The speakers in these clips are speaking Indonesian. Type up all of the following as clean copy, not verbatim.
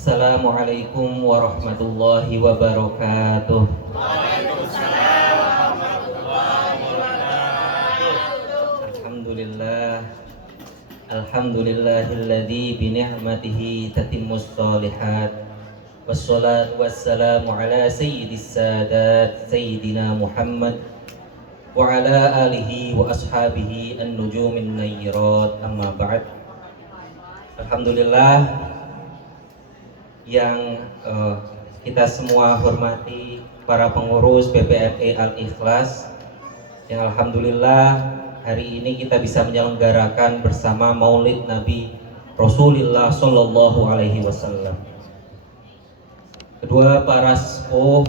Assalamualaikum warahmatullahi wabarakatuh. Alhamdulillah. Alhamdulillahilladzi bi ni'matihi tatimmus shalihat. Wassalatu wassalamu ala sayyidis sadat sayyidina Muhammad wa ala alihi wa ashabihi an-nujumin nayyirat, amma ba'd. Alhamdulillah, yang kita semua hormati para pengurus PPME Al-Ikhlas, yang alhamdulillah hari ini kita bisa menyelenggarakan bersama Maulid Nabi Rasulullah Shallallahu Alaihi Wasallam. Kedua para sepuh,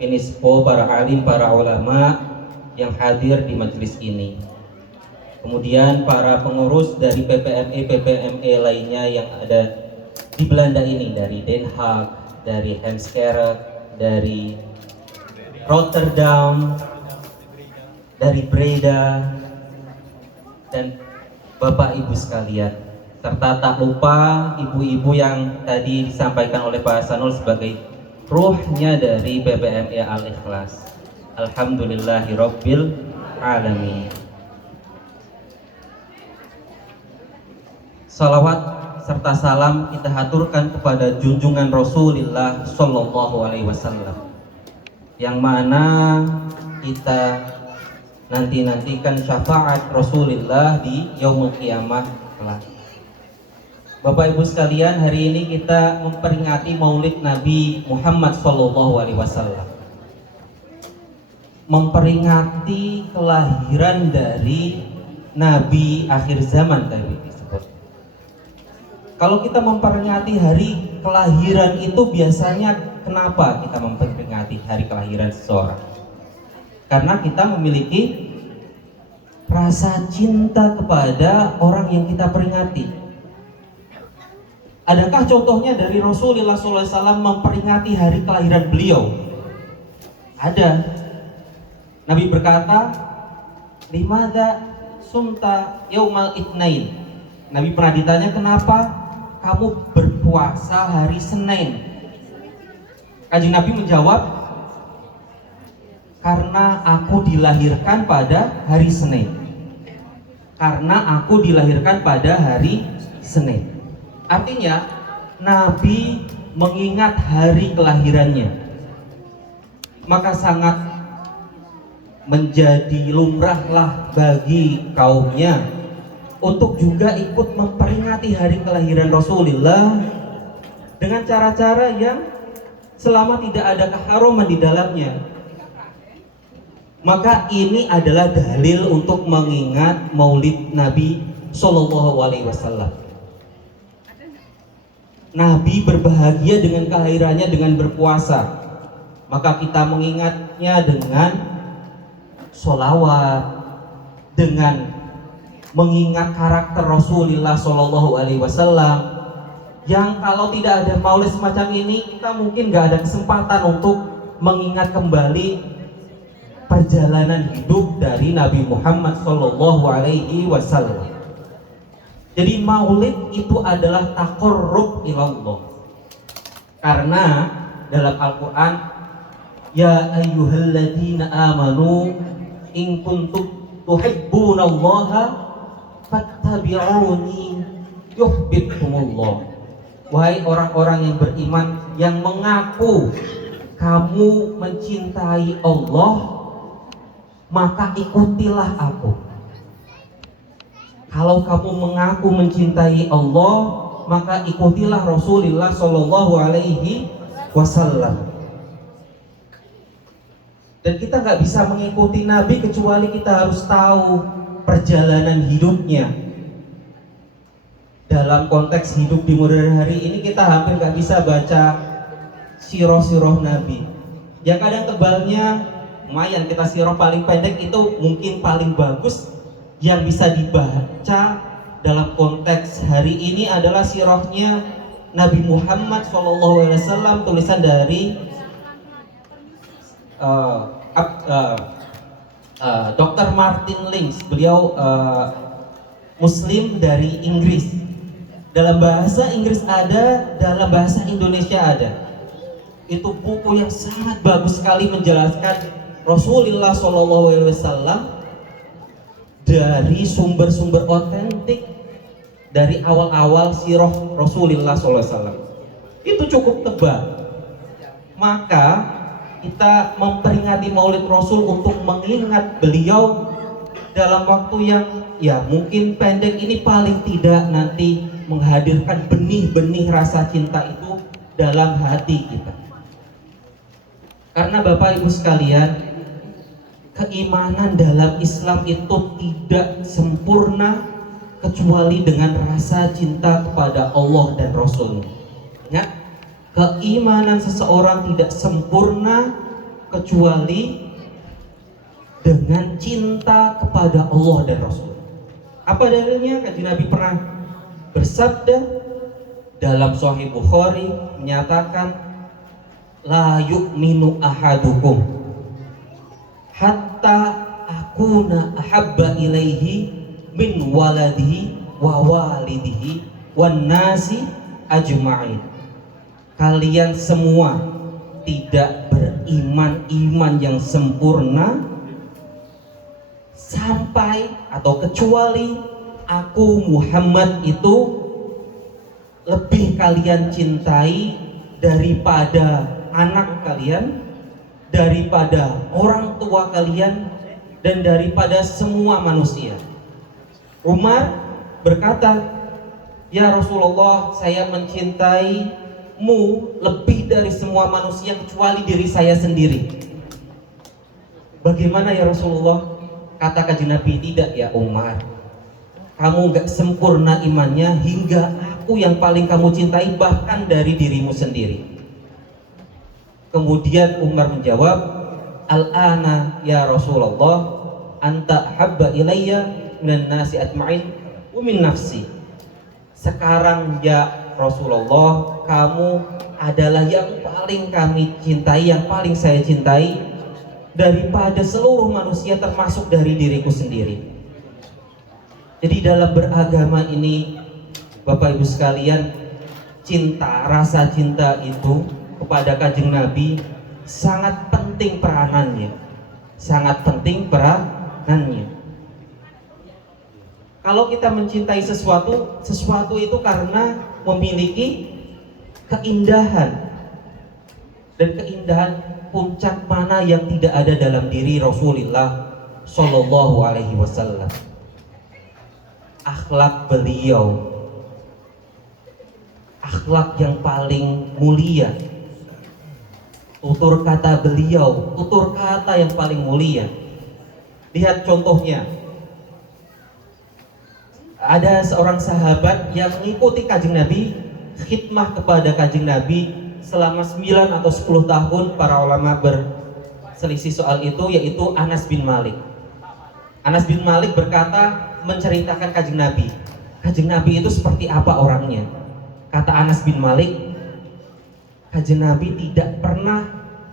ini sepuh, para alim, para ulama yang hadir di majelis ini. Kemudian para pengurus dari PPME lainnya yang ada di Belanda ini, dari Den Haag, dari Heemskerk, dari Rotterdam, dari Breda, dan Bapak Ibu sekalian, serta tak lupa ibu-ibu yang tadi disampaikan oleh Pak Hasanul sebagai ruhnya dari PPME Al-Ikhlas. Alhamdulillahirabbil alamin. Salawat serta salam kita haturkan kepada junjungan Rasulullah Shallallahu Alaihi Wasallam, yang mana kita nantikan syafaat Rasulullah di yaumul qiyamah kelak. Bapak Ibu sekalian, hari ini kita memperingati Maulid Nabi Muhammad Shallallahu Alaihi Wasallam, memperingati kelahiran dari Nabi akhir zaman tadi. Kalau kita memperingati hari kelahiran itu biasanya kenapa kita memperingati hari kelahiran seseorang? Karena kita memiliki rasa cinta kepada orang yang kita peringati. Adakah contohnya dari Rasulullah SAW memperingati hari kelahiran beliau? Ada. Nabi berkata, "Limadza sumta yaumal itsnain?" Nabi pernah ditanya, kenapa kamu berpuasa hari Senin? Kanjeng Nabi menjawab, karena aku dilahirkan pada hari Senin. Karena aku dilahirkan pada hari Senin. Artinya Nabi mengingat hari kelahirannya, maka sangat menjadi lumrahlah bagi kaumnya untuk juga ikut memperingati hari kelahiran Rasulullah dengan cara-cara yang selama tidak ada keharuman di dalamnya. Maka ini adalah dalil untuk mengingat Maulid Nabi Shallallahu Alaihi Wasallam. Nabi berbahagia dengan kelahirannya dengan berpuasa, maka kita mengingatnya dengan sholawat, dengan mengingat karakter Rasulullah Shallallahu Alaihi Wasallam, yang kalau tidak ada maulid semacam ini kita mungkin gak ada kesempatan untuk mengingat kembali perjalanan hidup dari Nabi Muhammad Shallallahu Alaihi Wasallam. Jadi maulid itu adalah taqarrub ilallah, karena dalam Al-Quran, ya ayyuhalladzina amanu in kuntum tuhibbunallaha fattabi'uni yuhibbukumullah. Wahai orang-orang yang beriman yang mengaku kamu mencintai Allah, maka ikutilah aku. Kalau kamu mengaku mencintai Allah, maka ikutilah Rasulullah Shallallahu Alaihi Wasallam. Dan kita nggak bisa mengikuti Nabi kecuali kita harus tahu perjalanan hidupnya. Dalam konteks hidup di modern hari ini kita hampir nggak bisa baca sirah-sirah Nabi. Yang kadang tebalnya lumayan, kita sirah paling pendek itu mungkin paling bagus. Yang bisa dibaca dalam konteks hari ini adalah sirahnya Nabi Muhammad SAW, tulisan dari Dr. Martin Lings. Beliau Muslim dari Inggris. Dalam bahasa Inggris ada, dalam bahasa Indonesia ada. Itu buku yang sangat bagus sekali menjelaskan Rasulullah SAW dari sumber-sumber otentik dari awal-awal sirah Rasulullah SAW. Itu cukup tebal. Maka kita memperingati Maulid Rasul untuk mengingat beliau dalam waktu yang ya mungkin pendek ini, paling tidak nanti menghadirkan benih-benih rasa cinta itu dalam hati kita. Karena Bapak Ibu sekalian, keimanan dalam Islam itu tidak sempurna kecuali dengan rasa cinta kepada Allah dan Rasul. Ya, keimanan seseorang tidak sempurna kecuali dengan cinta kepada Allah dan Rasul. Apa dalilnya? Kanjeng Nabi pernah bersabda dalam Sahih Bukhari menyatakan, la yu'minu ahadukum hatta akuna ahabba ilaihi min waladihi wa walidihi wan nasi ajma'in. Kalian semua tidak beriman iman yang sempurna sampai atau kecuali aku Muhammad itu lebih kalian cintai daripada anak kalian, daripada orang tua kalian, dan daripada semua manusia. Umar berkata, ya Rasulullah, saya mencintaimu lebih dari semua manusia kecuali diri saya sendiri. Bagaimana ya Rasulullah? Kata kanjeng Nabi, tidak ya Umar, kamu gak sempurna imannya hingga aku yang paling kamu cintai bahkan dari dirimu sendiri. Kemudian Umar menjawab, al-ana ya Rasulullah anta habba ilayya minan nasi ajma'in wa min nafsi. Sekarang ya Rasulullah, kamu adalah yang paling kami cintai, yang paling saya cintai daripada seluruh manusia termasuk dari diriku sendiri. Jadi dalam beragama ini Bapak Ibu sekalian, cinta, rasa cinta itu kepada kanjeng Nabi sangat penting peranannya. Sangat penting peranannya. Kalau kita mencintai sesuatu, sesuatu itu karena memiliki keindahan. Dan keindahan puncak mana yang tidak ada dalam diri Rasulullah Shallallahu Alaihi Wasallam? Akhlak beliau, akhlak yang paling mulia, tutur kata beliau, tutur kata yang paling mulia. Lihat contohnya, ada seorang sahabat yang mengikuti kanjeng Nabi, khidmah kepada kanjeng Nabi selama 9 atau 10 tahun. Para ulama berselisih soal itu, yaitu Anas bin Malik. Anas bin Malik berkata, menceritakan kanjeng Nabi. Kanjeng Nabi itu seperti apa orangnya? Kata Anas bin Malik, kanjeng Nabi tidak pernah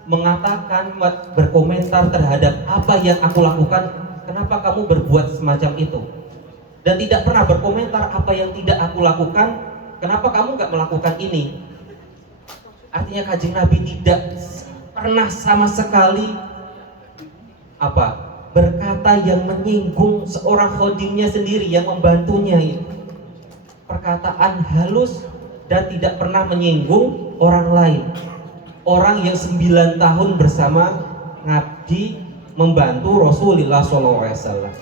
mengatakan, berkomentar terhadap apa yang aku lakukan, kenapa kamu berbuat semacam itu? Dan tidak pernah berkomentar apa yang tidak aku lakukan, kenapa kamu gak melakukan ini? Artinya kanjeng Nabi tidak pernah sama sekali berkata yang menyinggung seorang khodimnya sendiri yang membantunya itu. Perkataan halus dan tidak pernah menyinggung orang lain. Orang yang 9 tahun bersama ngabdi membantu Rasulullah SAW.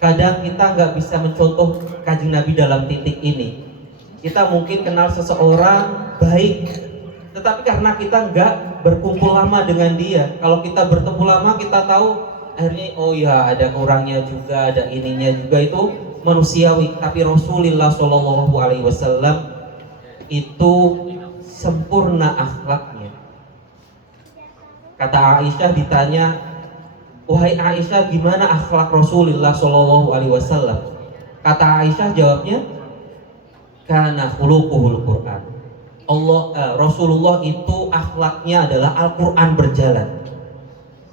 Kadang kita nggak bisa mencontoh kanjeng Nabi dalam titik ini. Kita mungkin kenal seseorang baik, tetapi karena kita nggak berkumpul lama dengan dia, kalau kita bertemu lama kita tahu akhirnya oh ya ada kurangnya juga, ada ininya juga, itu manusiawi. Tapi Rasulullah Shallallahu Alaihi Wasallam itu sempurna akhlaknya. Kata Aisyah ditanya, wahai Aisyah, gimana akhlak Rasulullah Shallallahu Alaihi Wasallam? Kata Aisyah jawabnya, kana khuluquhul Quran. Rasulullah itu akhlaknya adalah Al-Quran berjalan.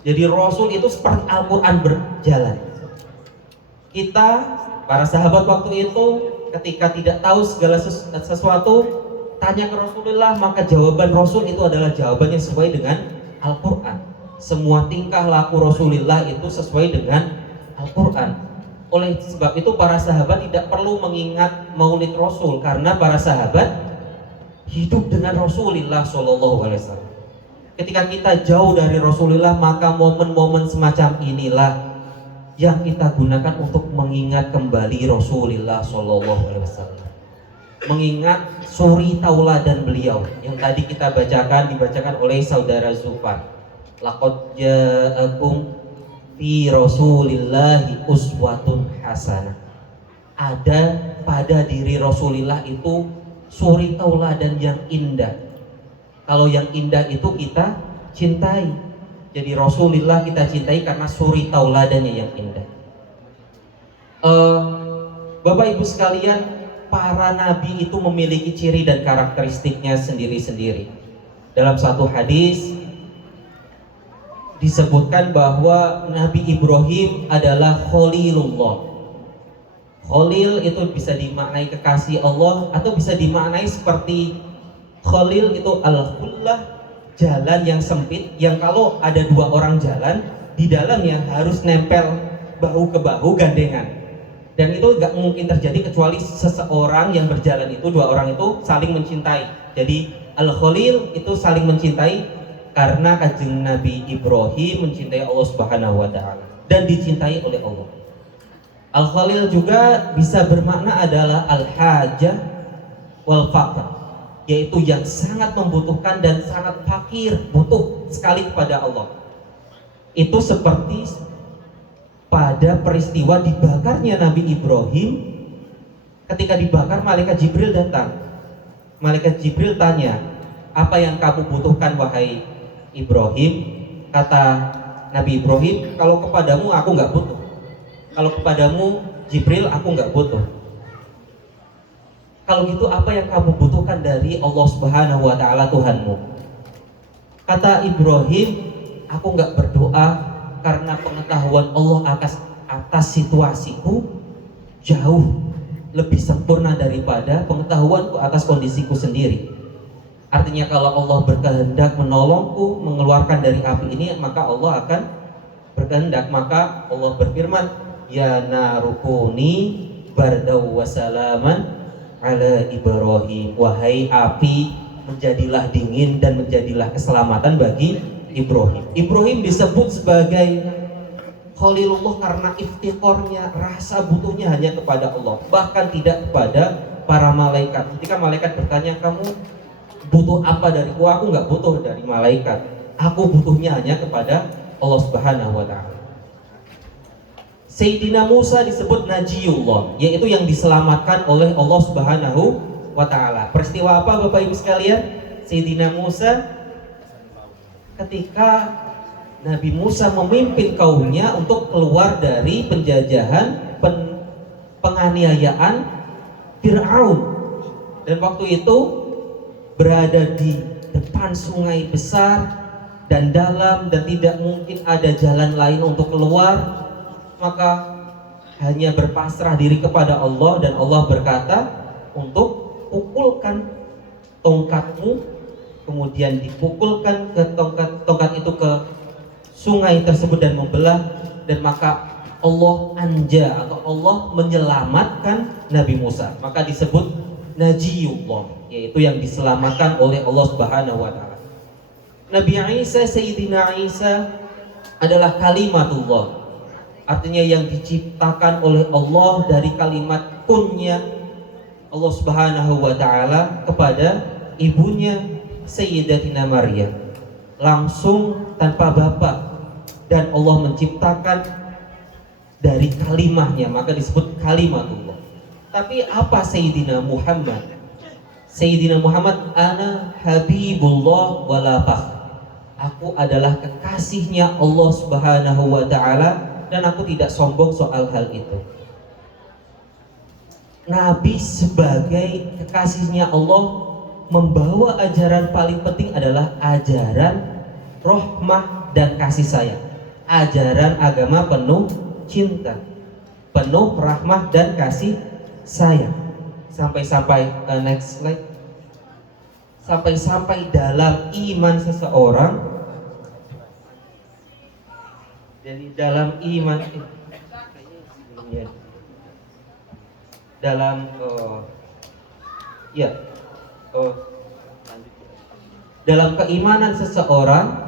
Jadi Rasul itu seperti Al-Quran berjalan. Kita, para sahabat waktu itu ketika tidak tahu segala sesuatu, tanya ke Rasulullah, maka jawaban Rasul itu adalah jawaban yang sesuai dengan Al-Quran. Semua tingkah laku Rasulullah itu sesuai dengan Al-Quran. Oleh sebab itu para sahabat tidak perlu mengingat maulid Rasul, karena para sahabat hidup dengan Rasulullah SAW. Ketika kita jauh dari Rasulullah, maka momen-momen semacam inilah yang kita gunakan untuk mengingat kembali Rasulullah SAW, mengingat suri tauladan beliau yang tadi kita dibacakan oleh saudara Zufar. Laqad ja'akum fi Rasulillahi uswatun hasanah. Ada pada diri Rasulullah itu suri tauladan yang indah. Kalau yang indah itu kita cintai. Jadi Rasulullah kita cintai karena suri tauladannya yang indah. Bapak Ibu sekalian, para nabi itu memiliki ciri dan karakteristiknya sendiri-sendiri. Dalam satu hadis disebutkan bahwa Nabi Ibrahim adalah Khalilullah. Khalil itu bisa dimaknai kekasih Allah, atau bisa dimaknai seperti Khalil itu al-khullah, jalan yang sempit, yang kalau ada dua orang jalan, di dalamnya harus nempel bahu ke bahu gandengan. Dan itu gak mungkin terjadi kecuali seseorang yang berjalan itu, dua orang itu saling mencintai. Jadi al-Khalil itu saling mencintai karena kanjeng Nabi Ibrahim mencintai Allah Subhanahu wa Ta'ala dan dicintai oleh Allah. Al-Khalil juga bisa bermakna adalah al-hajah wal faqr, yaitu yang sangat membutuhkan dan sangat fakir, butuh sekali kepada Allah. Itu seperti pada peristiwa dibakarnya Nabi Ibrahim. Ketika dibakar, malaikat Jibril datang. Malaikat Jibril tanya, apa yang kamu butuhkan wahai Ibrahim? Kata Nabi Ibrahim, kalau kepadamu aku nggak butuh, kalau kepadamu Jibril aku nggak butuh. Kalau gitu apa yang kamu butuhkan dari Allah Subhanahu wa Ta'ala Tuhanmu? Kata Ibrahim, aku nggak berdoa karena pengetahuan Allah atas situasiku jauh lebih sempurna daripada pengetahuanku atas kondisiku sendiri. Artinya kalau Allah berkehendak menolongku mengeluarkan dari api ini, maka Allah akan berkehendak. Maka Allah berfirman, ya narukuni bardaw wa salaman ala Ibrahim, wahai api menjadilah dingin dan menjadilah keselamatan bagi Ibrahim. Ibrahim disebut sebagai Khalilullah karena iftiqornya, rasa butuhnya hanya kepada Allah, bahkan tidak kepada para malaikat. Ketika malaikat bertanya, kamu butuh apa dariku? Aku nggak butuh dari malaikat, aku butuhnya hanya kepada Allah Subhanahu wa Ta'ala. Sayyidina Musa disebut Najiyullah, yaitu yang diselamatkan oleh Allah Subhanahu wa Ta'ala. Peristiwa apa Bapak Ibu sekalian? Sayyidina Musa, ketika Nabi Musa memimpin kaumnya untuk keluar dari penjajahan, penganiayaan Fir'aun, dan waktu itu berada di depan sungai besar dan dalam, dan tidak mungkin ada jalan lain untuk keluar. Maka hanya berpasrah diri kepada Allah, dan Allah berkata untuk pukulkan tongkatmu. Kemudian dipukulkan ke tongkat itu ke sungai tersebut dan membelah, dan maka Allah anja atau Allah menyelamatkan Nabi Musa. Maka disebut Najiyullah, yaitu yang diselamatkan oleh Allah Subhanahu wa Ta'ala. Nabi Isa, Sayyidina Isa adalah kalimatullah, artinya yang diciptakan oleh Allah dari kalimat kunnya Allah Subhanahu wa Ta'ala kepada ibunya Sayyidatina Maryam, langsung tanpa bapak, dan Allah menciptakan dari kalimahnya, maka disebut kalimatullah. Tapi apa Sayyidina Muhammad? Sayyidina Muhammad, ana habibullah wala fakhr, aku adalah kekasihnya Allah Subhanahu wa Ta'ala, dan aku tidak sombong soal hal itu. Nabi sebagai kekasihnya Allah membawa ajaran paling penting adalah ajaran rahmah dan kasih sayang. Ajaran agama penuh cinta, penuh rahmah dan kasih sayang. sampai next slide, sampai dalam iman seseorang. Jadi dalam iman dalam dalam keimanan seseorang,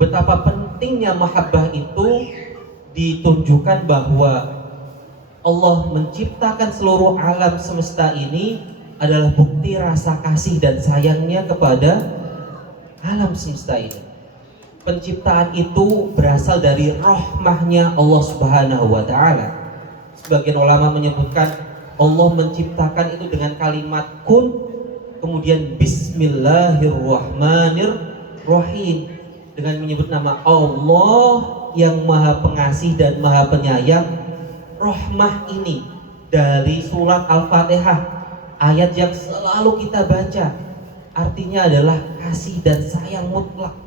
betapa pentingnya mahabbah itu ditunjukkan bahwa Allah menciptakan seluruh alam semesta ini adalah bukti rasa kasih dan sayangnya kepada alam semesta ini. Penciptaan itu berasal dari rahmahnya Allah Subhanahu wa Ta'ala. Sebagian ulama menyebutkan Allah menciptakan itu dengan kalimat kun, kemudian bismillahirrahmanirrahim, dengan menyebut nama Allah yang maha pengasih dan maha penyayang. Rahmah ini dari surat Al-Fatihah, ayat yang selalu kita baca, artinya adalah kasih dan sayang mutlak.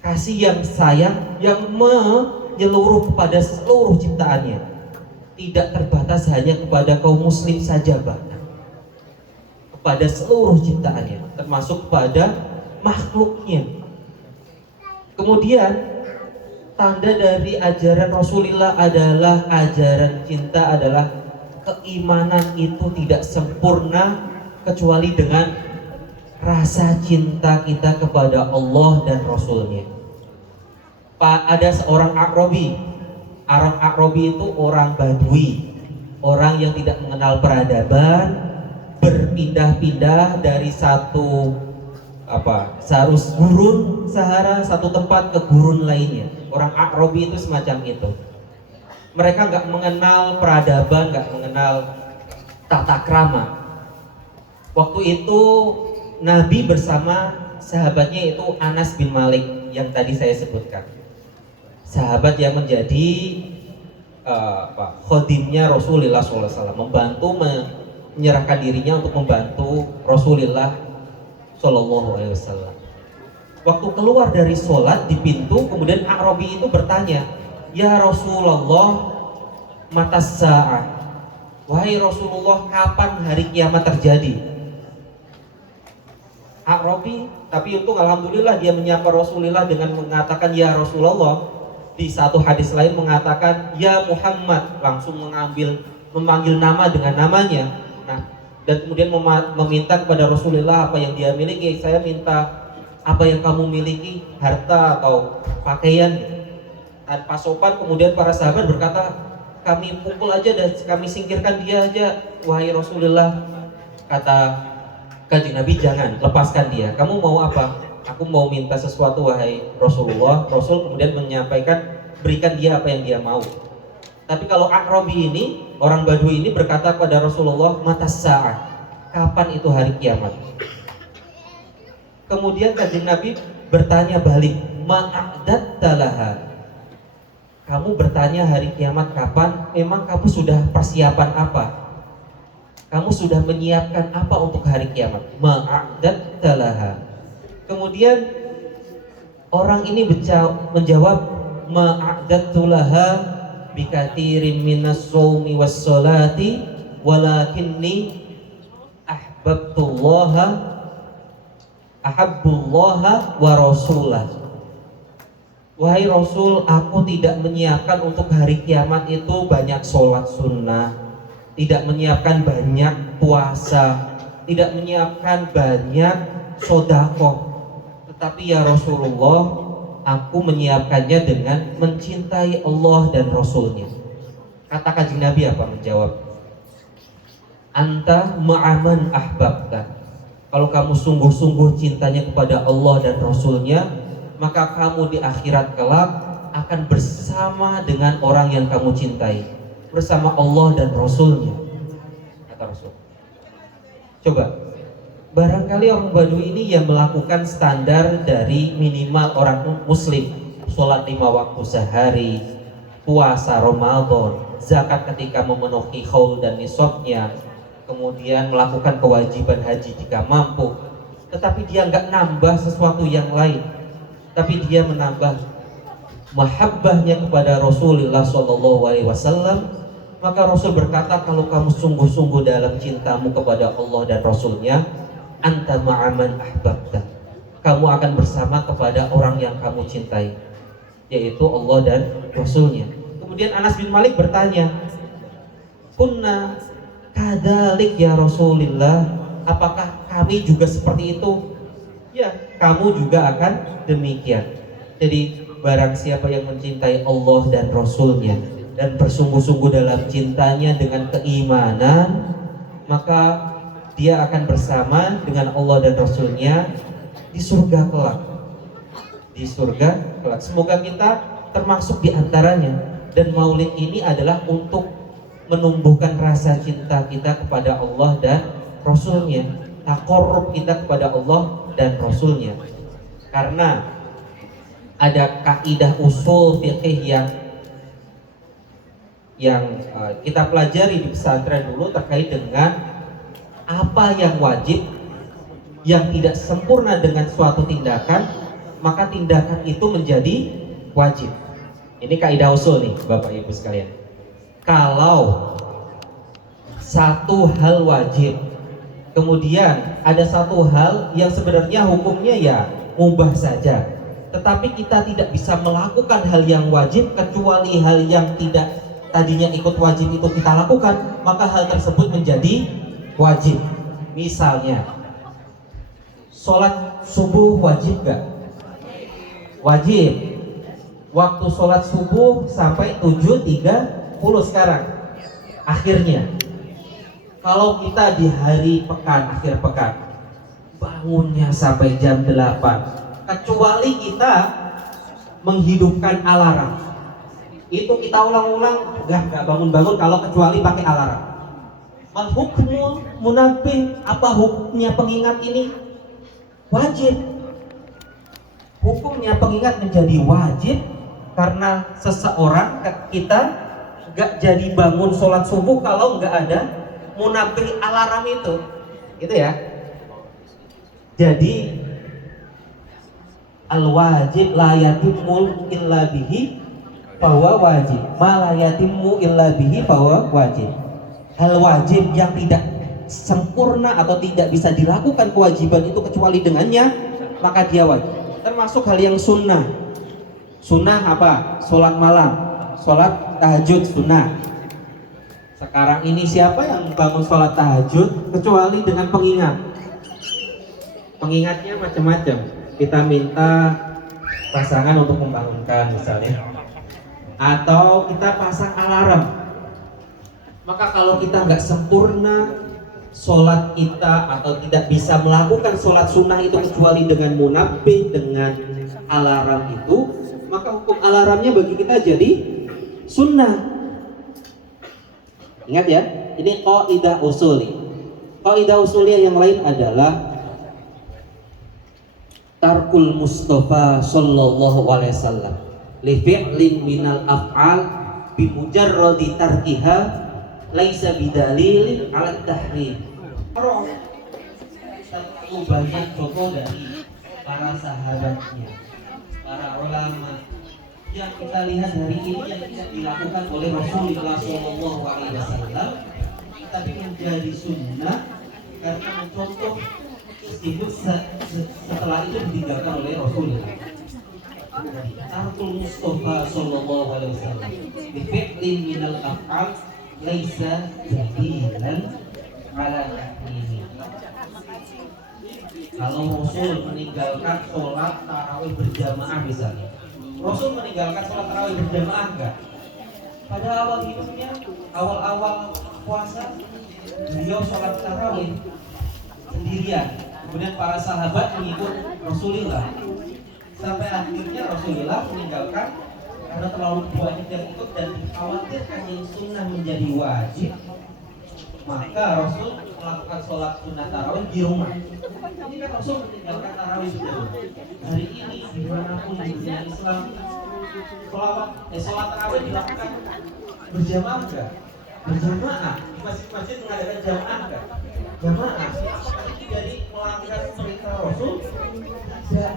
Kasih yang sayang yang menyeluruh kepada seluruh ciptaannya, tidak terbatas hanya kepada kaum muslim saja, bahkan kepada seluruh ciptaannya, termasuk kepada makhluknya. Kemudian tanda dari ajaran Rasulullah adalah ajaran cinta, adalah keimanan itu tidak sempurna kecuali dengan rasa cinta kita kepada Allah dan Rasulnya. Ada seorang A'rabi. Orang A'rabi itu orang Badui, orang yang tidak mengenal peradaban, berpindah-pindah dari satu gurun Sahara, satu tempat ke gurun lainnya. Orang A'rabi itu semacam itu. Mereka nggak mengenal peradaban, nggak mengenal tata krama. Waktu itu Nabi bersama sahabatnya itu Anas bin Malik yang tadi saya sebutkan, sahabat yang menjadi khodimnya Rasulullah SAW, membantu menyerahkan dirinya untuk membantu Rasulullah SAW. Waktu keluar dari sholat di pintu, kemudian A'rabi itu bertanya, "Ya Rasulullah, matas sa'ah?" Wahai Rasulullah, kapan hari kiamat terjadi? A'rabi, tapi untuk alhamdulillah dia menyapa Rasulullah dengan mengatakan ya Rasulullah. Di satu hadis lain mengatakan ya Muhammad, langsung memanggil nama dengan namanya. Nah, dan kemudian meminta kepada Rasulullah apa yang dia miliki. Saya minta apa yang kamu miliki, harta atau pakaian. Tanpa sopan kemudian para sahabat berkata, kami pukul aja dan kami singkirkan dia aja, wahai Rasulullah. Kata Kanjeng Nabi, jangan, lepaskan dia. Kamu mau apa? Aku mau minta sesuatu wahai Rasulullah. Rasul kemudian menyampaikan, berikan dia apa yang dia mau. Tapi kalau A'rabi ini, orang Badui ini berkata kepada Rasulullah, matas sa'ah, kapan itu hari kiamat? Kemudian Kanjeng Nabi bertanya balik, ma'a'datta laha, kamu bertanya hari kiamat kapan? Memang kamu sudah persiapan apa? Kamu sudah menyiapkan apa untuk hari kiamat? Ma'a'datta laha. Kemudian orang ini menjawab, ma'a'dattu laha bikathirin minas shaumi was salati walakinni ahabbullaha wa rasulah. Wahai Rasul, aku tidak menyiapkan untuk hari kiamat itu banyak sholat sunnah, tidak menyiapkan banyak puasa, tidak menyiapkan banyak sodakoh. Tetapi ya Rasulullah, aku menyiapkannya dengan mencintai Allah dan Rasulnya. Kata Kanjeng Nabi apa? Menjawab, anta ma'aman ahbabta. Kalau kamu sungguh-sungguh cintanya kepada Allah dan Rasulnya, maka kamu di akhirat kelak akan bersama dengan orang yang kamu cintai, bersama Allah dan Rasulnya. Kata Rasul. Coba, barangkali orang Badui ini yang melakukan standar dari minimal orang muslim, sholat 5 waktu sehari, puasa Ramadan, zakat ketika memenuhi haul dan nisabnya, kemudian melakukan kewajiban haji jika mampu. Tetapi dia nggak nambah sesuatu yang lain, tapi dia menambah mahabbahnya kepada Rasulullah SAW Maka Rasul berkata, kalau kamu sungguh-sungguh dalam cintamu kepada Allah dan Rasulnya, anta ma'aman ahbabta, kamu akan bersama kepada orang yang kamu cintai, yaitu Allah dan Rasulnya. Kemudian Anas bin Malik bertanya, kunna kadalik ya Rasulillah, apakah kami juga seperti itu? Ya, kamu juga akan demikian. Jadi barang siapa yang mencintai Allah dan Rasulnya dan bersungguh-sungguh dalam cintanya dengan keimanan, maka dia akan bersama dengan Allah dan Rasulnya di surga kelak. Di surga kelak. Semoga kita termasuk di antaranya. Dan maulid ini adalah untuk menumbuhkan rasa cinta kita kepada Allah dan Rasulnya, taqarrub kita kepada Allah dan Rasulnya. Karena ada kaidah usul fiqih yang kita pelajari di pesantren dulu terkait dengan apa yang wajib, yang tidak sempurna dengan suatu tindakan, maka tindakan itu menjadi wajib. Ini kaidah usul nih Bapak Ibu sekalian. Kalau satu hal wajib, kemudian ada satu hal yang sebenarnya hukumnya ya mubah saja, tetapi kita tidak bisa melakukan hal yang wajib kecuali hal yang tidak tadinya ikut wajib itu kita lakukan, maka hal tersebut menjadi wajib. Misalnya sholat subuh wajib gak? Wajib. Waktu sholat subuh sampai 7.30 sekarang akhirnya. Kalau kita di hari pekan, akhir pekan, bangunnya sampai jam 8, kecuali kita menghidupkan alarm, itu kita ulang-ulang gak bangun-bangun kalau kecuali pakai alarm. Mal hukmul munabbih, apa hukumnya pengingat ini? Wajib. Hukumnya pengingat menjadi wajib karena seseorang, kita gak jadi bangun sholat subuh kalau gak ada munabbih alarm itu, gitu ya. Jadi al wajib la yatimmu illa bihi bahwa wajib, ma la yatimmu illa bihi bahwa wajib. Hal wajib yang tidak sempurna atau tidak bisa dilakukan kewajiban itu kecuali dengannya, maka dia wajib. Termasuk hal yang sunnah. Sunnah apa? Sholat malam, sholat tahajud sunnah. Sekarang ini siapa yang bangun sholat tahajud kecuali dengan pengingat? Pengingatnya macam-macam. Kita minta pasangan untuk membangunkan misalnya, atau kita pasang alarm. Maka kalau kita nggak sempurna sholat kita atau tidak bisa melakukan sholat sunnah itu kecuali dengan munabbih, dengan alarm itu, maka hukum alarmnya bagi kita jadi sunnah. Ingat ya, ini qaidah usuli. Qaidah usuliyah yang lain adalah tarkul Mustafa sallallahu alaihi wasallam li fi'lin minal af'al bi mujarradi tarkiha laisa bidalilin 'ala tahrim. Banyak contoh dari para sahabatnya, para ulama yang kita lihat hari ini yang tidak dilakukan oleh Rasulullah SAW, tapi menjadi sunnah karena mencontoh meskipun setelah itu ditinggalkan oleh Rasulullah. Tarkul Mustafa sallallahu alaihi wasallam bi fi'lin minal af'al laisa dalilan ala tahrimi. Kalau Rasul meninggalkan sholat tarawih berjamaah misalnya, Rasul meninggalkan sholat tarawih berjamaah enggak? Pada awal hidupnya, awal-awal puasa, beliau sholat tarawih sendirian. Kemudian para sahabat mengikut Rasulullah. Sampai akhirnya Rasulullah meninggalkan karena terlalu banyak yang ikut dan dikhawatirkan yang sunnah menjadi wajib. Maka Rasul melakukan sholat sunnah tarawih di rumah. Ini kan Rasul meninggalkan tarawih di rumah. Hari ini dimanapun di dunia Islam, sholat tarawih dilakukan berjamaah enggak? Berjamaah. Di masjid-masjid mengadakan jamaah enggak? Jamaah. Jadi melanggar perintah Rasul tidak.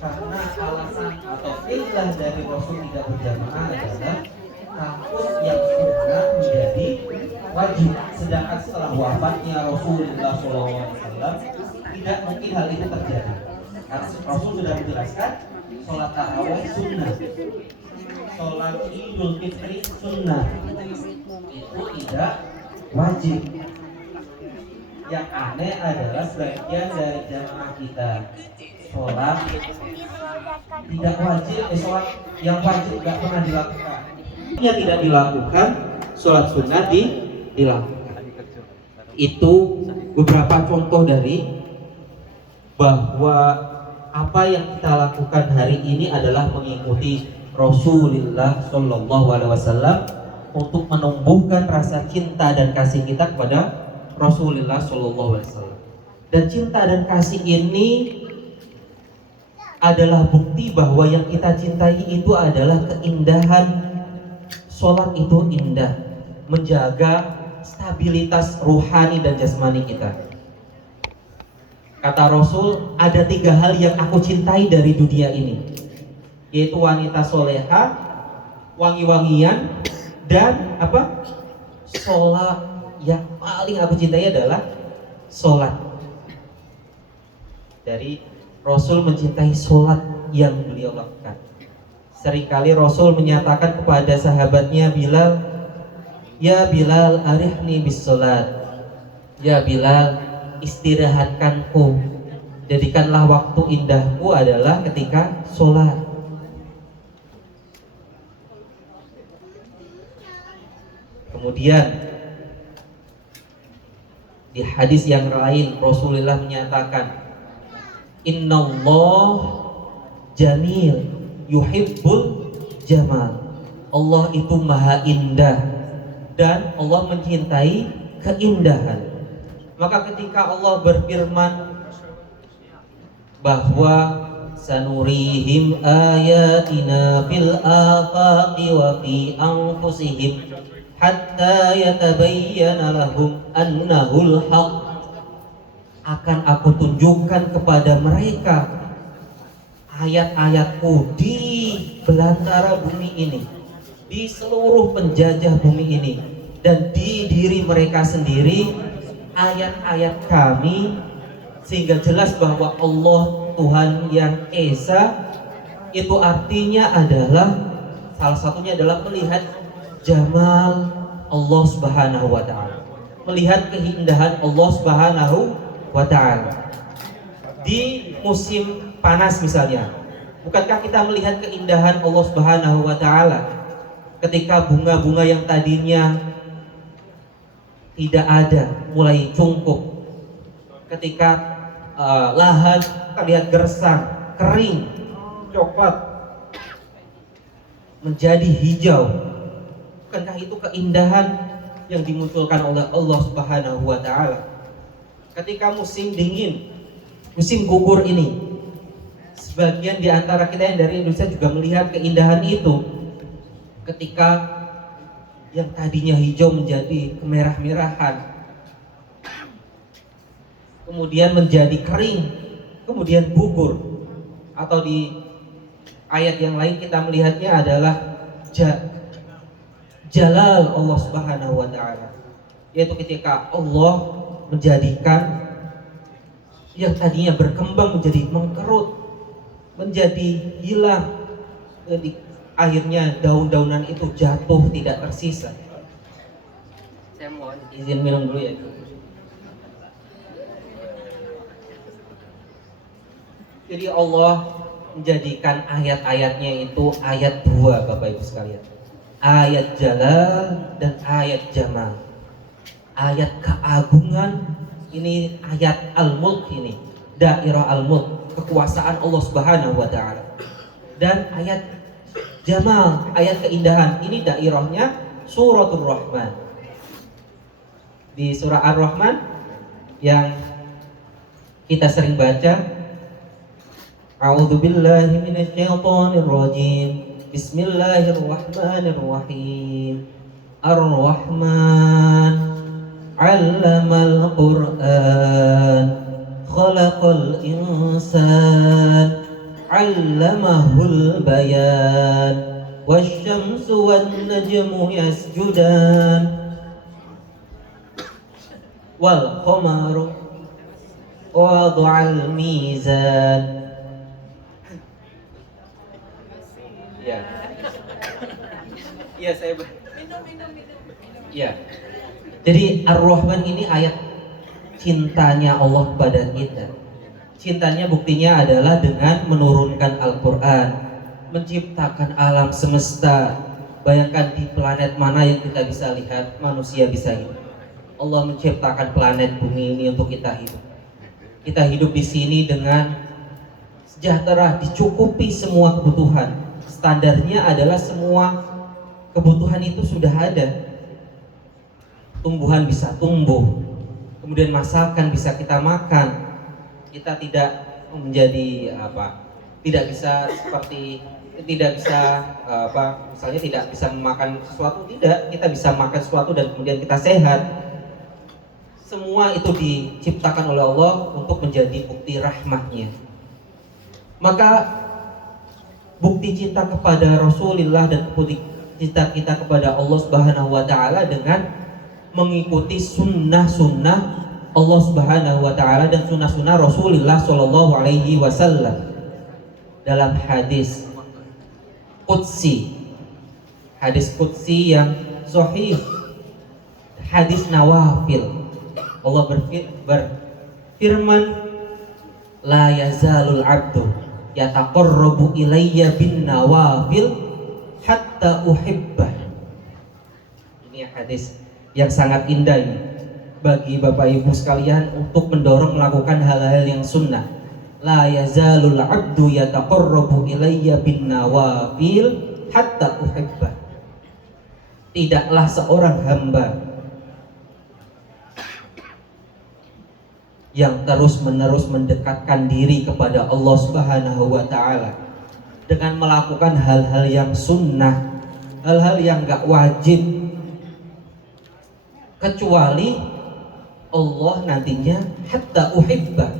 Karena alasan atau ilah dari Rasul tidak berjamaah adalah takut yang sunnah menjadi wajib. Sedangkan setelah wafatnya Rasulullah SAW tidak mungkin hal itu terjadi. Karena Rasul sudah menjelaskan sholat tarawih sunnah, sholat Idul Fitri sunnah, itu tidak wajib. Yang aneh adalah sebagian dari jamaah kita sholat tidak wajib, sholat yang wajib nggak pernah dilakukan. Yang tidak dilakukan, sholat sunnah dilakukan. Itu beberapa contoh dari bahwa apa yang kita lakukan hari ini adalah mengikuti Rasulullah Shallallahu Alaihi Wasallam untuk menumbuhkan rasa cinta dan kasih kita kepada Rasulullah Shallallahu Alaihi Wasallam. Dan cinta dan kasih ini adalah bukti bahwa yang kita cintai itu adalah keindahan. Sholat itu indah, menjaga stabilitas ruhani dan jasmani kita. Kata Rasul, ada 3 hal yang aku cintai dari dunia ini, yaitu wanita soleha, wangi-wangian, dan apa? Sholat. Yang paling aku cintai adalah sholat. Dari Rasul mencintai sholat yang beliau lakukan. Seringkali Rasul menyatakan kepada sahabatnya Bilal, "Ya Bilal, arihni bis sholat." Ya Bilal, istirahatkanku, jadikanlah waktu indahku adalah ketika sholat. Kemudian di hadis yang lain Rasulullah menyatakan, "Innallah jamil yuhibbul jamal." Allah itu maha indah dan Allah mencintai keindahan. Maka ketika Allah berfirman bahwa sanurihim ayatina fil afaqi wa fi anfusihim hatta yatabayyana lahum annahul haq, akan aku tunjukkan kepada mereka ayat-ayatku di belantara bumi ini, di seluruh penjajah bumi ini, dan di diri mereka sendiri ayat-ayat kami, sehingga jelas bahwa Allah Tuhan yang Esa. Itu artinya adalah salah satunya adalah melihat jamal Allah Subhanahu wa taala, melihat keindahan Allah Subhanahu wa taala. Di musim panas misalnya, bukankah kita melihat keindahan Allah Subhanahu wa taala ketika bunga-bunga yang tadinya tidak ada mulai cungkup, ketika lahan terlihat gersang, kering, coklat menjadi hijau. Bukankah itu keindahan yang dimunculkan oleh Allah Subhanahu wa taala? Ketika musim dingin, musim gugur ini, sebagian di antara kita yang dari Indonesia juga melihat keindahan itu. Ketika yang tadinya hijau menjadi kemerah-merahan, kemudian menjadi kering, kemudian gugur. Atau di ayat yang lain kita melihatnya adalah jalal Allah Subhanahu wa taala, yaitu ketika Allah menjadikan yang tadinya berkembang menjadi mengkerut, menjadi hilang, akhirnya daun-daunan itu jatuh tidak tersisa. Saya mohon izin minum dulu ya. Jadi Allah menjadikan ayat-ayatnya itu ayat 2, Bapak Ibu sekalian. Ayat jalal dan ayat jamal. Ayat keagungan, ini ayat al-mulk, ini dairah al-mulk, kekuasaan Allah Subhanahu wa taala. Dan ayat jamal, ayat keindahan, ini dairahnya suratul Rahman. Di surah Ar-Rahman yang kita sering baca, A'udzu billahi minasyaitonir rajim. Bismillahirrahmanirrahim. Ar-Rahman 'allamal Qur'an, khalaqal insan, 'allamahul bayan, wasyamsu wan najmu yasjudan, wal qamaru wadu'al mizan. Ya. Iya, saya ya. Jadi Ar-Rahman ini ayat cintanya Allah kepada kita. Cintanya buktinya adalah dengan menurunkan Al-Quran, menciptakan alam semesta. Bayangkan di planet mana yang kita bisa lihat manusia bisa hidup. Allah menciptakan planet bumi ini untuk kita hidup. Kita hidup di sini dengan sejahtera, dicukupi semua kebutuhan. Standarnya adalah semua kebutuhan itu sudah ada. Tumbuhan bisa tumbuh, kemudian masakan bisa kita makan. Kita tidak menjadi tidak bisa misalnya tidak bisa memakan sesuatu, tidak, kita bisa makan sesuatu dan kemudian kita sehat. Semua itu diciptakan oleh Allah untuk menjadi bukti rahmatnya. Maka bukti cinta kepada Rasulullah dan bukti cinta kita kepada Allah Subhanahu wa taala dengan mengikuti sunnah-sunnah Allah Subhanahu wa taala dan sunnah-sunnah Rasulullah sallallahu alaihi wasallam. Dalam hadis qudsi yang sahih, hadis nawafil, Allah berfirman, la yazalul abdu yataqarrabu ilayya bin nawafil hatta uhibbah. Ini hadis yang sangat indah ini bagi Bapak Ibu sekalian untuk mendorong melakukan hal-hal yang sunnah. La yazalul abdu yataqarrabu ilayya bin nawafil hatta uhibbah. Tidaklah seorang hamba yang terus-menerus mendekatkan diri kepada Allah Subhanahu wa taala dengan melakukan hal-hal yang sunnah, hal-hal yang gak wajib, kecuali Allah nantinya hatta uhibbah,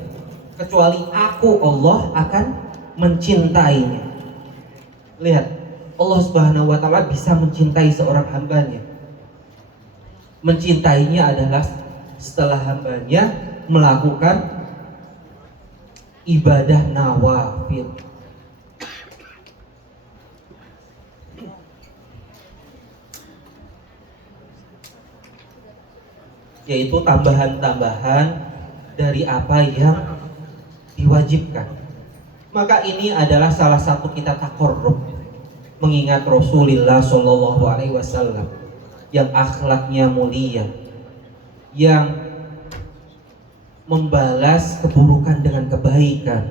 kecuali aku Allah akan mencintainya. Lihat, Allah Subhanahu wa taala bisa mencintai seorang hambanya. Mencintainya adalah setelah hambanya melakukan ibadah nawafil. Yaitu tambahan-tambahan dari apa yang diwajibkan. Maka ini adalah salah satu kita taqarrub, mengingat Rasulullah Shallallahu Alaihi Wasallam yang akhlaknya mulia, yang membalas keburukan dengan kebaikan,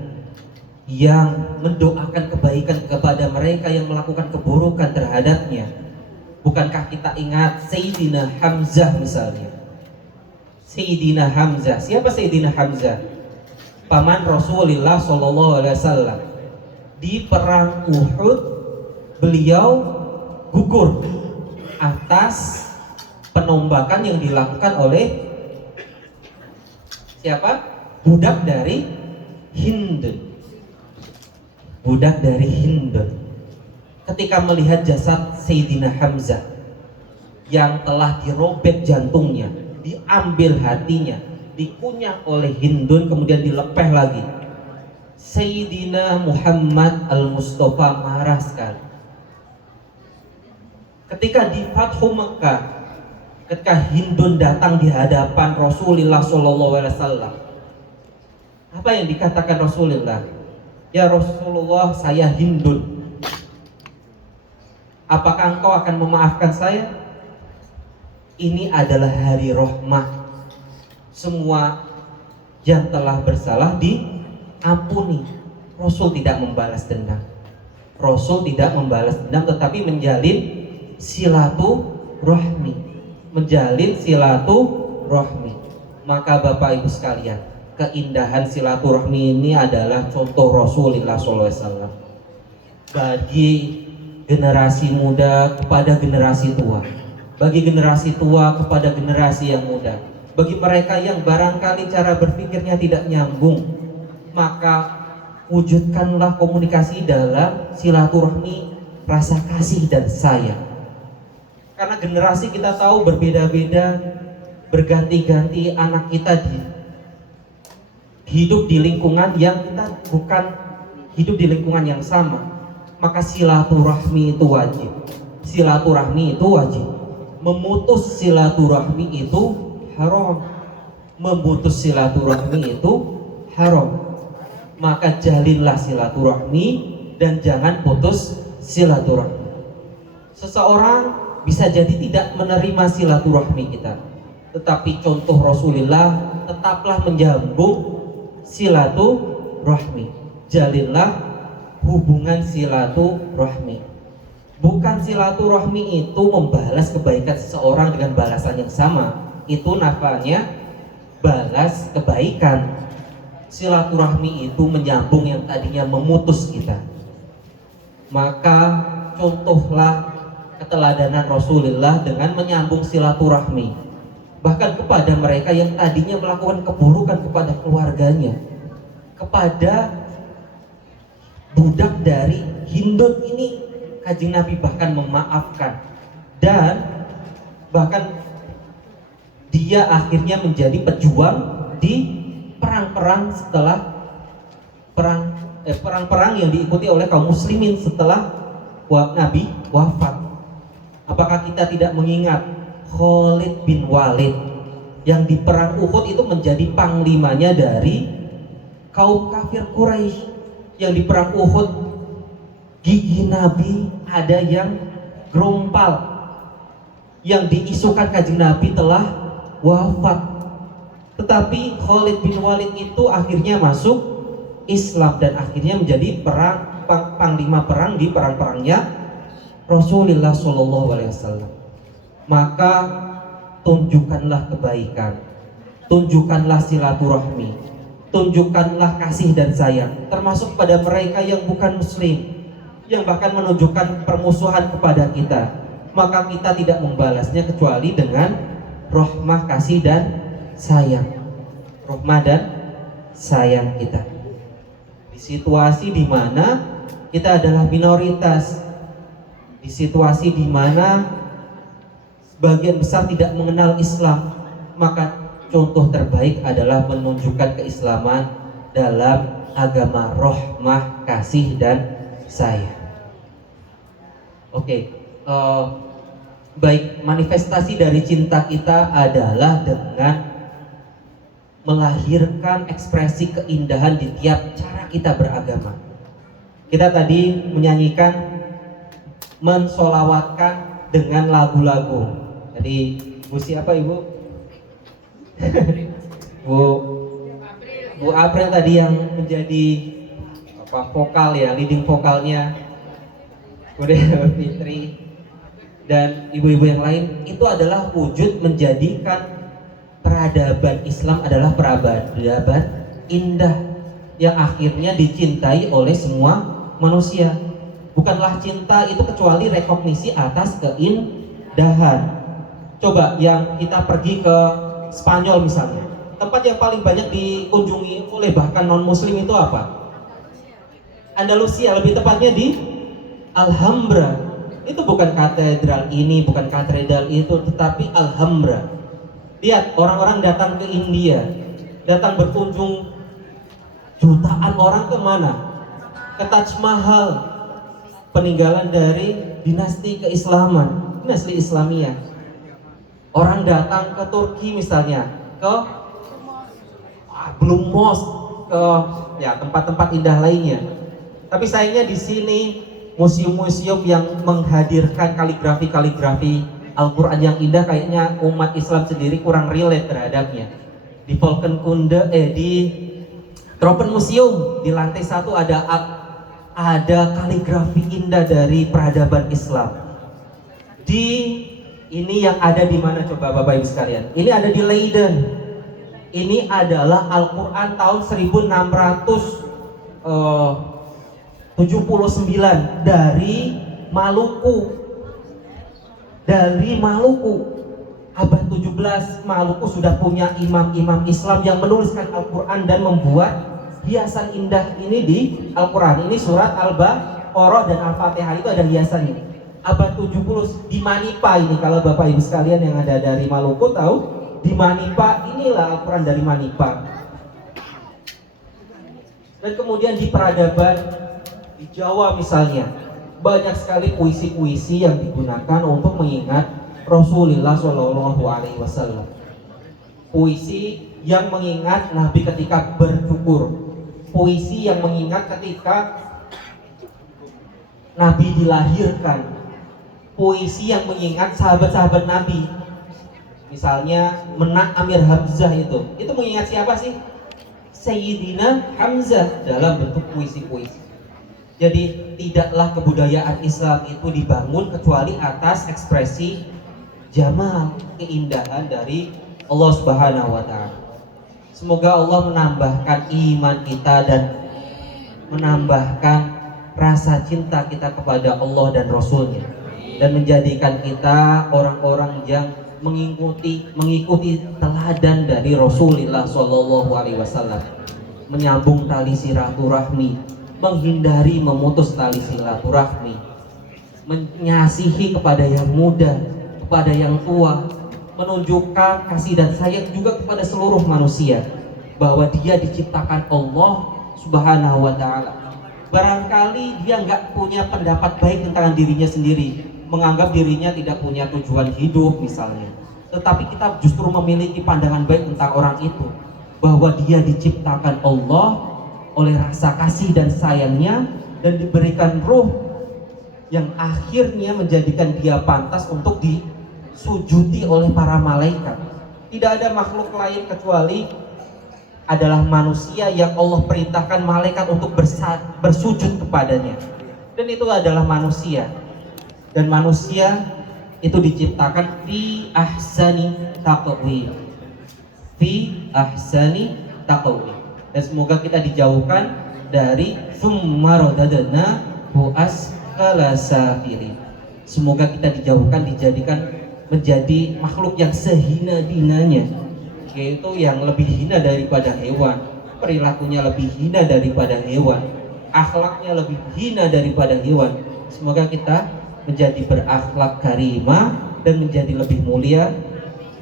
yang mendoakan kebaikan kepada mereka yang melakukan keburukan terhadapnya. Bukankah kita ingat Sayyidina Hamzah misalnya? Sayyidina Hamzah, siapa Sayyidina Hamzah? Paman Rasulullah Shallallahu Alaihi Wasallam. Di perang Uhud beliau gugur atas penombakan yang dilakukan oleh siapa? Budak dari Hind. Budak dari Hind. Ketika melihat jasad Sayyidina Hamzah yang telah dirobek jantungnya, diambil hatinya, dikunyah oleh Hindun, kemudian dilepeh lagi, Sayyidina Muhammad Al-Mustafa marah sekali. Ketika di Fathu Mekah, ketika Hindun datang di hadapan Rasulullah SAW, apa yang dikatakan Rasulullah? Ya Rasulullah, saya Hindun, apakah engkau akan memaafkan saya? Ini adalah hari rahmah. Semua yang telah bersalah diampuni. Rasul tidak membalas dendam. Rasul tidak membalas dendam, tetapi menjalin silaturahmi. Menjalin silaturahmi. Maka Bapak Ibu sekalian, keindahan silaturahmi ini adalah contoh Rasulullah SAW bagi generasi muda kepada generasi tua, bagi generasi tua kepada generasi yang muda, bagi mereka yang barangkali cara berpikirnya tidak nyambung, maka wujudkanlah komunikasi dalam silaturahmi, rasa kasih dan sayang. Karena generasi kita tahu berbeda-beda, berganti-ganti anak kita hidup di lingkungan yang kita bukan hidup di lingkungan yang sama, maka silaturahmi itu wajib. Silaturahmi itu wajib. Memutus silaturahmi itu haram. Memutus silaturahmi itu haram. Maka jalinlah silaturahmi dan jangan putus silaturahmi. Seseorang bisa jadi tidak menerima silaturahmi kita, tetapi contoh Rasulullah, tetaplah menyambung silaturahmi. Jalinlah hubungan silaturahmi. Bukan silaturahmi itu membalas kebaikan seseorang dengan balasan yang sama. Itu namanya balas kebaikan. Silaturahmi itu menyambung yang tadinya memutus kita. Maka contohlah keteladanan Rasulullah dengan menyambung silaturahmi, bahkan kepada mereka yang tadinya melakukan keburukan kepada keluarganya. Kepada budak dari Hindun ini, Kanjeng Nabi bahkan memaafkan, dan bahkan dia akhirnya menjadi pejuang di perang-perang setelah perang-perang yang diikuti oleh kaum muslimin setelah Nabi wafat. Apakah kita tidak mengingat Khalid bin Walid yang di perang Uhud itu menjadi panglimanya dari kaum kafir Quraisy? Yang di perang Uhud gigi Nabi ada yang gerompal, yang diisukan Kanjeng Nabi telah wafat, tetapi Khalid bin Walid itu akhirnya masuk Islam dan akhirnya menjadi panglima perang di perang-perangnya Rasulullah SAW. Maka tunjukkanlah kebaikan, tunjukkanlah silaturahmi, tunjukkanlah kasih dan sayang, termasuk pada mereka yang bukan muslim, yang bahkan menunjukkan permusuhan kepada kita. Maka kita tidak membalasnya kecuali dengan rahmah, kasih dan sayang. Rahmah dan sayang kita di situasi di mana kita adalah minoritas, di situasi di mana sebagian besar tidak mengenal Islam, maka contoh terbaik adalah menunjukkan keislaman dalam agama rahmah, kasih dan sayang. Oke, baik, manifestasi dari cinta kita adalah dengan melahirkan ekspresi keindahan di tiap cara kita beragama. Kita tadi menyanyikan, mensolawatkan dengan lagu-lagu. Jadi Bu siapa Ibu? Bu April tadi yang menjadi vokal ya, leading vokalnya. Kemudian Fitri dan ibu-ibu yang lain, itu adalah wujud menjadikan peradaban Islam adalah peradaban indah yang akhirnya dicintai oleh semua manusia. Bukanlah cinta itu kecuali rekognisi atas keindahan. Coba yang kita pergi ke Spanyol misalnya, tempat yang paling banyak dikunjungi oleh bahkan non muslim itu apa? Andalusia, lebih tepatnya di Alhambra. Itu bukan katedral ini, bukan katedral itu, tetapi Alhambra. Lihat, orang-orang datang ke India, datang berkunjung, jutaan orang ke mana? Ke Taj Mahal, peninggalan dari dinasti keislaman, dinasti Islamiyah. Orang datang ke Turki misalnya, ke Blue Mosque, ke ya tempat-tempat indah lainnya. Tapi sayangnya di sini museum-museum yang menghadirkan kaligrafi Al-Quran yang indah, kayaknya umat Islam sendiri kurang relate terhadapnya. Di Volkenkunde, di Tropenmuseum di lantai 1 ada kaligrafi indah dari peradaban Islam. Di ini yang ada di mana coba Bapak Ibu sekalian? Ini ada di Leiden. Ini adalah Al-Quran tahun 1679 dari Maluku. Dari Maluku, abad 17 Maluku sudah punya imam-imam Islam yang menuliskan Al-Quran dan membuat hiasan indah ini di Al-Quran. Ini surat Al-Baqarah dan Al-Fatihah itu ada hiasan ini. Abad 70 di Manipa ini, kalau Bapak Ibu sekalian yang ada dari Maluku tahu, di Manipa, inilah Al-Quran dari Manipa. Dan kemudian di peradaban di Jawa misalnya, banyak sekali puisi-puisi yang digunakan untuk mengingat Rasulullah Shallallahu Alaihi Wasallam. Puisi yang mengingat Nabi ketika bercukur, puisi yang mengingat ketika Nabi dilahirkan, puisi yang mengingat sahabat-sahabat Nabi. Misalnya Menak Amir Hamzah itu mengingat siapa sih? Sayyidina Hamzah dalam bentuk puisi-puisi. Jadi tidaklah kebudayaan Islam itu dibangun kecuali atas ekspresi jamal, keindahan dari Allah Subhanahu wa taala. Semoga Allah menambahkan iman kita dan menambahkan rasa cinta kita kepada Allah dan Rasul-Nya, dan menjadikan kita orang-orang yang mengikuti teladan dari Rasulullah Shallallahu Alaihi Wasallam, menyambung tali silaturahmi, menghindari memutus tali silaturahmi, mengasihi kepada yang muda, kepada yang tua, menunjukkan kasih dan sayang juga kepada seluruh manusia, bahwa dia diciptakan Allah Subhanahu wa taala. Barangkali dia nggak punya pendapat baik tentang dirinya sendiri, menganggap dirinya tidak punya tujuan hidup misalnya, tetapi kita justru memiliki pandangan baik tentang orang itu, bahwa dia diciptakan Allah oleh rasa kasih dan sayangnya, dan diberikan ruh yang akhirnya menjadikan dia pantas untuk disujudi oleh para malaikat. Tidak ada makhluk lain kecuali adalah manusia yang Allah perintahkan malaikat untuk bersujud kepadanya, dan itu adalah manusia. Dan manusia itu diciptakan fi ahsani taqwim, fi ahsani taqwim. Dan semoga kita dijauhkan dari tsumma radadnahu asfala safilin. Semoga kita dijauhkan, dijadikan menjadi makhluk yang sehina-hinanya, yaitu yang lebih hina daripada hewan, perilakunya lebih hina daripada hewan, akhlaknya lebih hina daripada hewan. Semoga kita menjadi berakhlak karimah dan menjadi lebih mulia,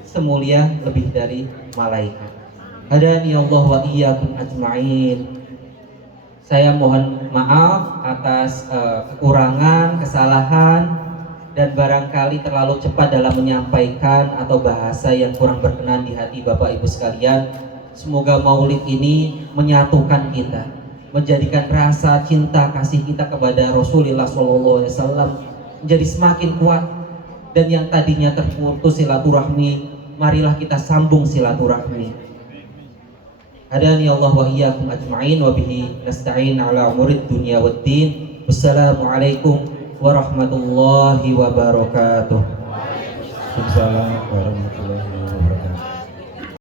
semulia lebih dari malaikat. Hadani Allah wa iyyakum ajma'in. Saya mohon maaf atas kekurangan, kesalahan, dan barangkali terlalu cepat dalam menyampaikan atau bahasa yang kurang berkenan di hati Bapak Ibu sekalian. Semoga maulid ini menyatukan kita, menjadikan rasa cinta kasih kita kepada Rasulullah SAW menjadi semakin kuat, dan yang tadinya terputus silaturahmi, marilah kita sambung silaturahmi. Hadani Allah wa iyyakum ajma'in, wa bihi nasta'in ala umurid dunya waddin. Wassalamualaikum warahmatullahi wabarakatuh. Waalaikumsalam warahmatullahi wabarakatuh.